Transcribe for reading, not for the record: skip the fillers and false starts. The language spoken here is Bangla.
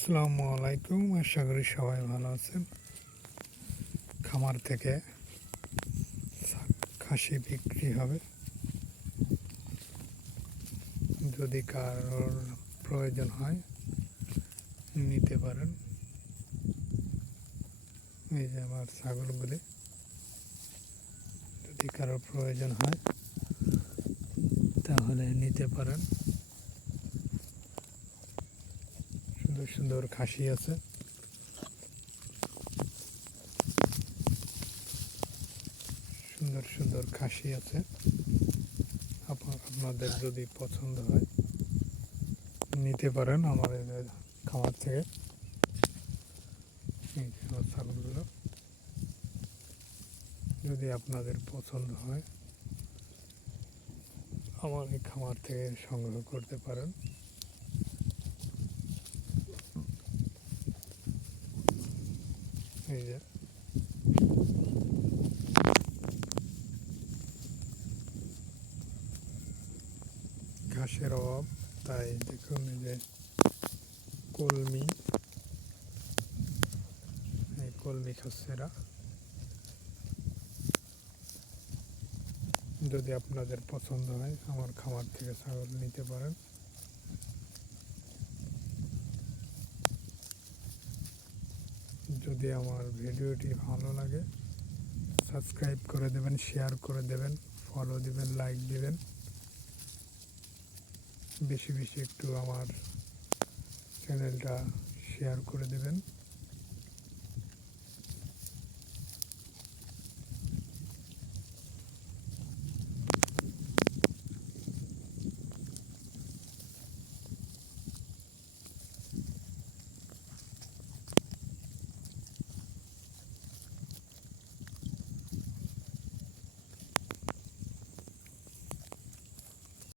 আসসালামু আলাইকুম। আশা করি সবাই ভালো আছেন। খামার থেকে খাসি বিক্রি হবে, যদি কারোর প্রয়োজন হয় নিতে পারেন। এই যে আমার ছাগলগুলি, যদি কারোর প্রয়োজন হয় তাহলে নিতে পারেন। সুন্দর সুন্দর খাসি আছে, সুন্দর সুন্দর খাসি আছে। আপনাদের যদি পছন্দ হয় নিতে পারেন আমার খামার থেকে। এই যে আমার ছাগলগুলো, যদি আপনাদের পছন্দ হয় আমার এই খামার থেকে সংগ্রহ করতে পারেন। এই যে ঘাসের অভাব, তাই দেখুন এই যে কলমি, এই কলমি খাচ্ছে এরা। যদি আপনাদের পছন্দ হয় আমার খামার থেকে ছাগল নিতে পারেন। যদি আমার ভিডিওটি ভালো লাগে সাবস্ক্রাইব করে দেবেন, শেয়ার করে দেবেন, ফলো দিবেন, লাইক দিবেন। বেশি বেশি একটু আমার চ্যানেলটা শেয়ার করে দেবেন।